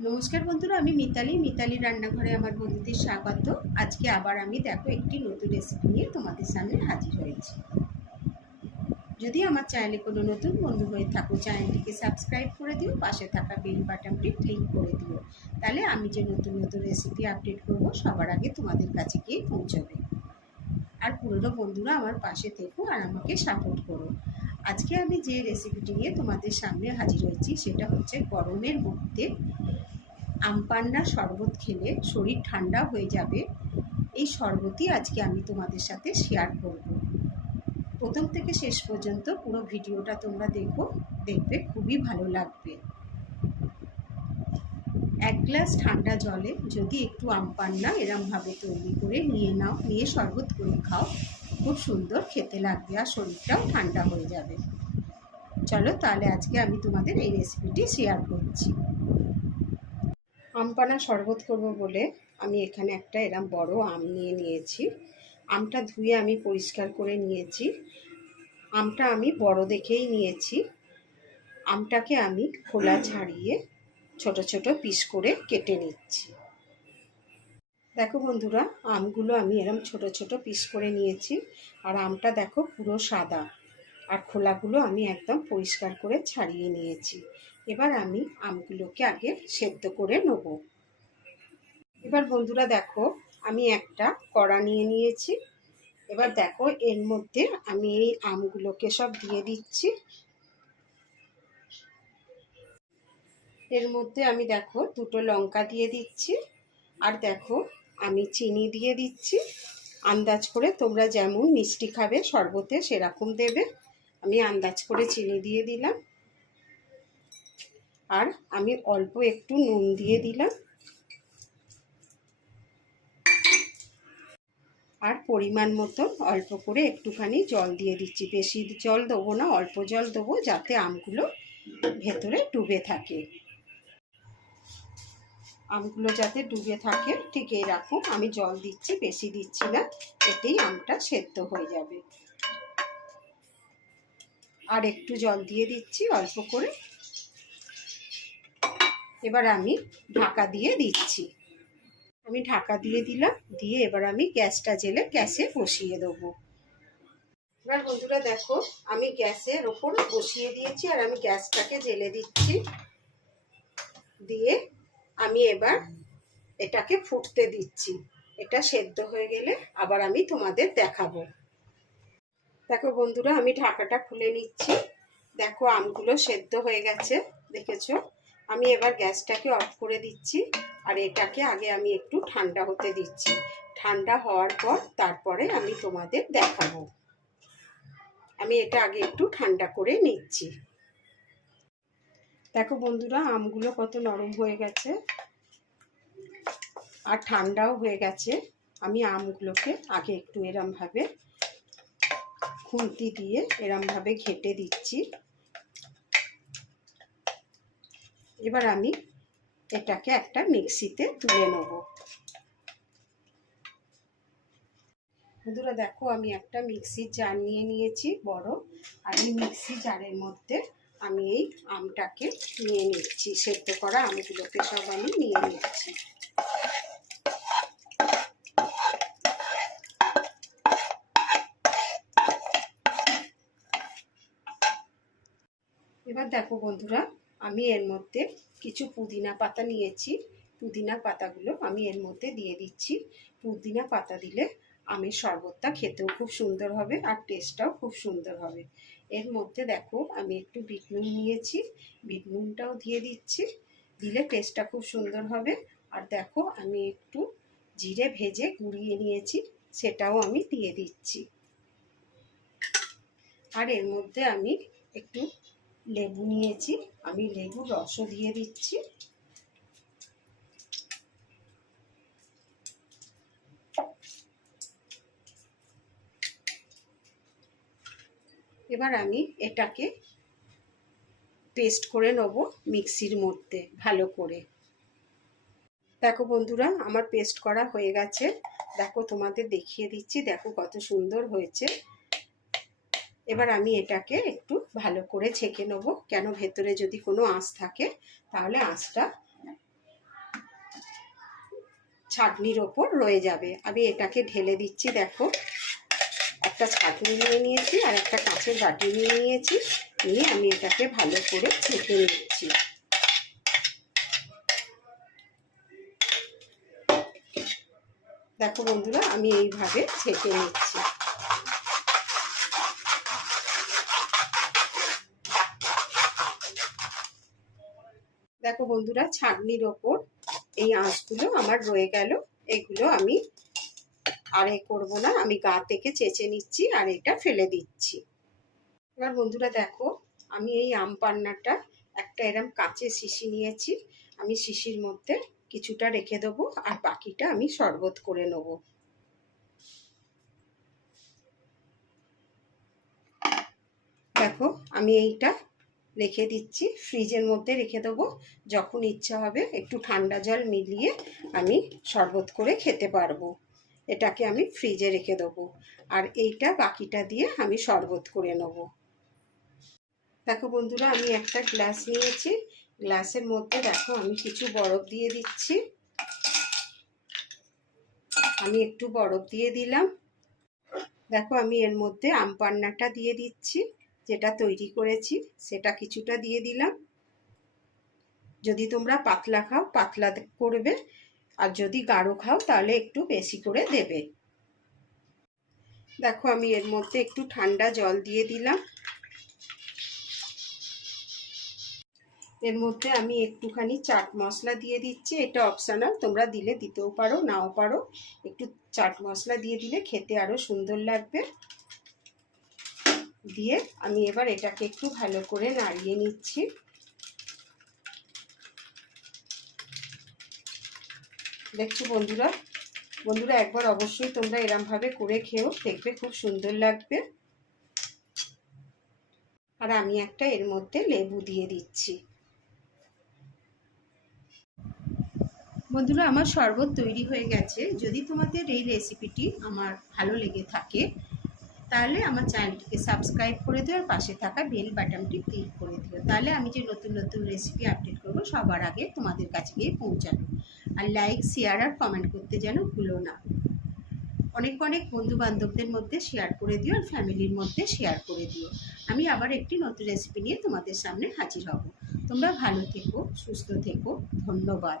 নমস্কার বন্ধুরা, আমি মিতালি রান্নাঘরে আমার বন্ধুদের স্বাগত। আজকে আবার আমি দেখো একটি নতুন রেসিপি নিয়ে তোমাদের সামনে হাজির হয়েছি। যদি আমার চ্যানেলে কোনো নতুন বন্ধু হয়ে থাকো, চ্যানেলটিকে সাবস্ক্রাইব করে দিও, পাশে থাকা বেল বাটনটি ক্লিক করে দিও। তাহলে আমি যে নতুন নতুন রেসিপি আপডেট করব সবার আগে তোমাদের কাছে গিয়ে পৌঁছবে। আর পুরনো বন্ধুরা আমার পাশে থেকো আর আমাকে সাপোর্ট করো। আজকে আমি যে রেসিপিটি নিয়ে তোমাদের সামনে হাজির হয়েছি সেটা হচ্ছে গরমের মধ্যে আম পান্নার শরবত খেলে শরীর ঠান্ডা হয়ে যাবে। এই শরবতই আজকে আমি তোমাদের সাথে শেয়ার করব। প্রথম থেকে শেষ পর্যন্ত পুরো ভিডিওটা তোমরা দেখবে খুবই ভালো লাগবে। এক গ্লাস ঠান্ডা জলে যদি একটু আম পান্না এরমভাবে তৈরি করে নিয়ে শরবত করে খাও, খুব সুন্দর খেতে লাগবে আর শরীরটাও ঠান্ডা হয়ে যাবে। চলো তাহলে আজকে আমি তোমাদের এই রেসিপিটি শেয়ার করছি। আম পান্না শরবত করব বলে আমি এখানে একটা এরম বড় আম নিয়েছি। আমটা ধুয়ে আমি পরিষ্কার করে নিয়েছি। আমটা আমি বড় দেখেই নিয়েছি। আমটাকে আমি খোলা ছাড়িয়ে ছোট ছোট পিস করে কেটে নিচ্ছি। দেখো বন্ধুরা, আমগুলো আমি এরম ছোট ছোট পিস করে নিয়েছি। আর আমটা দেখো পুরো সাদা, আর খোলাগুলো আমি একদম পরিষ্কার করে ছাড়িয়ে নিয়েছি। এবার আমি আমগুলোকে আগে সেদ্ধ করে নেব। এবার বন্ধুরা দেখো, আমি একটা কড়া নিয়ে নিয়েছি। এবার দেখো এর মধ্যে আমি এই আমগুলোকে সব দিয়ে দিচ্ছি। এর মধ্যে আমি দেখো দুটো লঙ্কা দিয়ে দিচ্ছি। আর দেখো আমি চিনি দিয়ে দিচ্ছি। আন্দাজ করে তোমরা যেমন মিষ্টি খাবে শরবতে সেরকম দেবে। আমি আন্দাজ করে চিনি দিয়ে দিলাম। আর আমি অল্প একটু নুন দিয়ে দিলাম। আর পরিমাণ মতো অল্প করে একটুখানি জল দিয়ে দিচ্ছি। বেশি জল দেবো না, অল্প জল দেবো, যাতে আমগুলো ভেতরে ডুবে থাকে। আমগুলো যাতে ডুবে থাকে ঠিক এইরকম আমি জল দিচ্ছি, বেশি দিচ্ছি না, এতেই আমটা সেদ্ধ হয়ে যাবে। আর একটু জল দিয়ে দিচ্ছি অল্প করে। এবার আমি ঢাকা দিয়ে দিচ্ছি। আমি ঢাকা দিয়ে দিলাম, দিয়ে এবার আমি গ্যাসটা জ্বেলে গ্যাসে বসিয়ে দেবো। এবার বন্ধুরা দেখো, আমি গ্যাসের ওপর বসিয়ে দিয়েছি আর আমি গ্যাসটাকে জ্বেলে দিচ্ছি। দিয়ে আমি এবার এটাকে ফুটতে দিচ্ছি। এটা সেদ্ধ হয়ে গেলে আবার আমি তোমাদের দেখাবো। দেখো বন্ধুরা, আমি ঢাকাটা খুলে নিচ্ছি। দেখো আমগুলো সেদ্ধ হয়ে গেছে, দেখেছো। আমি এবার গ্যাসটাকে অফ করে দিচ্ছি। আর এটাকে আগে আমি একটু ঠান্ডা হতে দিচ্ছি। ঠান্ডা হওয়ার পর তারপরে আমি তোমাদের দেখাবো। আমি এটা আগে একটু ঠান্ডা করে নিচ্ছি। দেখো বন্ধুরা, আমগুলো কত নরম হয়ে গেছে আর ঠান্ডাও হয়ে গেছে। আমি আমগুলোকে আগে একটু এরমভাবে খুন্তি দিয়ে এরমভাবে ঘেটে দিচ্ছি। এবার আমি এটাকে একটা মিক্সিতে তুলে নেব। বন্ধুরা দেখো, আমি একটা মিক্সির জার নিয়ে নিয়েছি বড়। আর এই মিক্সি জারের মধ্যে আমি এই আমটাকে নিয়ে নিচ্ছি। সেদ্ধ করা আমগুলোকে সব আমি নিয়ে নিচ্ছি। এবার দেখো বন্ধুরা, আমি এর মধ্যে কিছু পুদিনা পাতা নিয়েছি। পুদিনা পাতাগুলো আমি এর মধ্যে দিয়ে দিচ্ছি। পুদিনা পাতা দিলে আমের শরবতটা খেতেও খুব সুন্দর হবে আর টেস্টটাও খুব সুন্দর হবে। এর মধ্যে দেখো আমি একটু বিট নুন নিয়েছি, বিট নুনটাও দিয়ে দিচ্ছি। দিলে টেস্টটা খুব সুন্দর হবে। আর দেখো আমি একটু জিরে ভেজে গুঁড়িয়ে নিয়েছি, সেটাও আমি দিয়ে দিচ্ছি। আর এর মধ্যে আমি একটু লেবু নিয়েছি, আমি লেবুর রসও দিয়ে দিচ্ছি। এবার আমি এটাকে পেস্ট করে নেব মিক্সির মধ্যে ভালো করে। দেখো বন্ধুরা, আমার পেস্ট করা হয়ে গেছে। দেখো তোমাদের দেখিয়ে দিচ্ছি, দেখো কত সুন্দর হয়েছে। এবার আমি এটাকে একটু ভালো করে ছেঁকে নেব, কেন ভেতরে যদি কোনো আঁশ থাকে তাহলে আঁশটা ছাঁকনির ওপর রয়ে যাবে। আমি এটাকে ঢেলে দিচ্ছি। দেখো, একটা ছাঁকনি নিয়ে নিয়েছি আর একটা কাঁচের বাটি নিয়ে নিয়েছি, নিয়ে আমি এটাকে ভালো করে ছেঁকে নিচ্ছি। দেখো বন্ধুরা, আমি এইভাবে ছেঁকে নিচ্ছি। দেখো বন্ধুরা, ছাঁকনির ওপর এই আঁশগুলো আমার রয়ে গেল। এগুলো আমি আর করব না, আমি গা থেকে চেঁচে নিচ্ছি আর এটা ফেলে দিচ্ছি। এবার বন্ধুরা দেখো, আমি এই আম পান্নাটা একটা এরম কাঁচের শিশি নিয়েছি। আমি শিশির মধ্যে কিছুটা রেখে দেবো আর বাকিটা আমি শরবত করে নেব। দেখো, আমি এইটা রেখে দিচ্ছি, ফ্রিজের মধ্যে রেখে দেবো। যখন ইচ্ছা হবে একটু ঠান্ডা জল মিলিয়ে আমি শরবত করে খেতে পারবো। এটাকে আমি ফ্রিজে রেখে দেবো আর এইটা বাকিটা দিয়ে আমি শরবত করে নেব। দেখো বন্ধুরা, আমি একটা গ্লাস নিয়েছি, গ্লাসের মধ্যে দেখো আমি কিছু বরফ দিয়ে দিচ্ছি। আমি একটু বরফ দিয়ে দিলাম। দেখো, আমি এর মধ্যে আম পান্নাটা দিয়ে দিচ্ছি, যেটা তৈরি করেছি সেটা কিছুটা দিয়ে দিলাম। যদি তোমরা পাতলা খাও পাতলা করবে, আর যদি গাঢ় খাও তাহলে একটু বেশি করে দেবে। দেখো, আমি এর মধ্যে একটু ঠান্ডা জল দিয়ে দিলাম। এর মধ্যে আমি একটুখানি চাট মশলা দিয়ে দিচ্ছি, এটা অপশনাল, তোমরা দিলে দিতেও পারো নাও পারো। একটু চাট মশলা দিয়ে দিলে খেতে আরো সুন্দর লাগবে। দিয়ে আমি এবার এটাকে একটু ভালো করে নাড়িয়ে নিচ্ছি। দেখছো বন্ধুরা, একবার অবশ্যই তোমরা এরমভাবে করে খেও, দেখবে খুব সুন্দর লাগবে। আর আমি একটা এর মধ্যে লেবু দিয়ে দিচ্ছি। বন্ধুরা, আমার শরবত তৈরি হয়ে গেছে। যদি তোমাদের এই রেসিপিটি আমার ভালো লেগে থাকে তাহলে আমার চ্যানেলটিকে সাবস্ক্রাইব করে দিও আর পাশে থাকা বেল বাটনটি ক্লিক করে দিও। তাহলে আমি যে নতুন নতুন রেসিপি আপডেট করব সবার আগে তোমাদের কাছে গিয়ে পৌঁছাবে। আর লাইক, শেয়ার আর কমেন্ট করতে যেন ভুলো না। অনেক অনেক বন্ধু বান্ধবদের মধ্যে শেয়ার করে দিও আর ফ্যামিলির মধ্যে শেয়ার করে দিও। আমি আবার একটি নতুন রেসিপি নিয়ে তোমাদের সামনে হাজির হব। তোমরা ভালো থেকো, সুস্থ থেকো। ধন্যবাদ।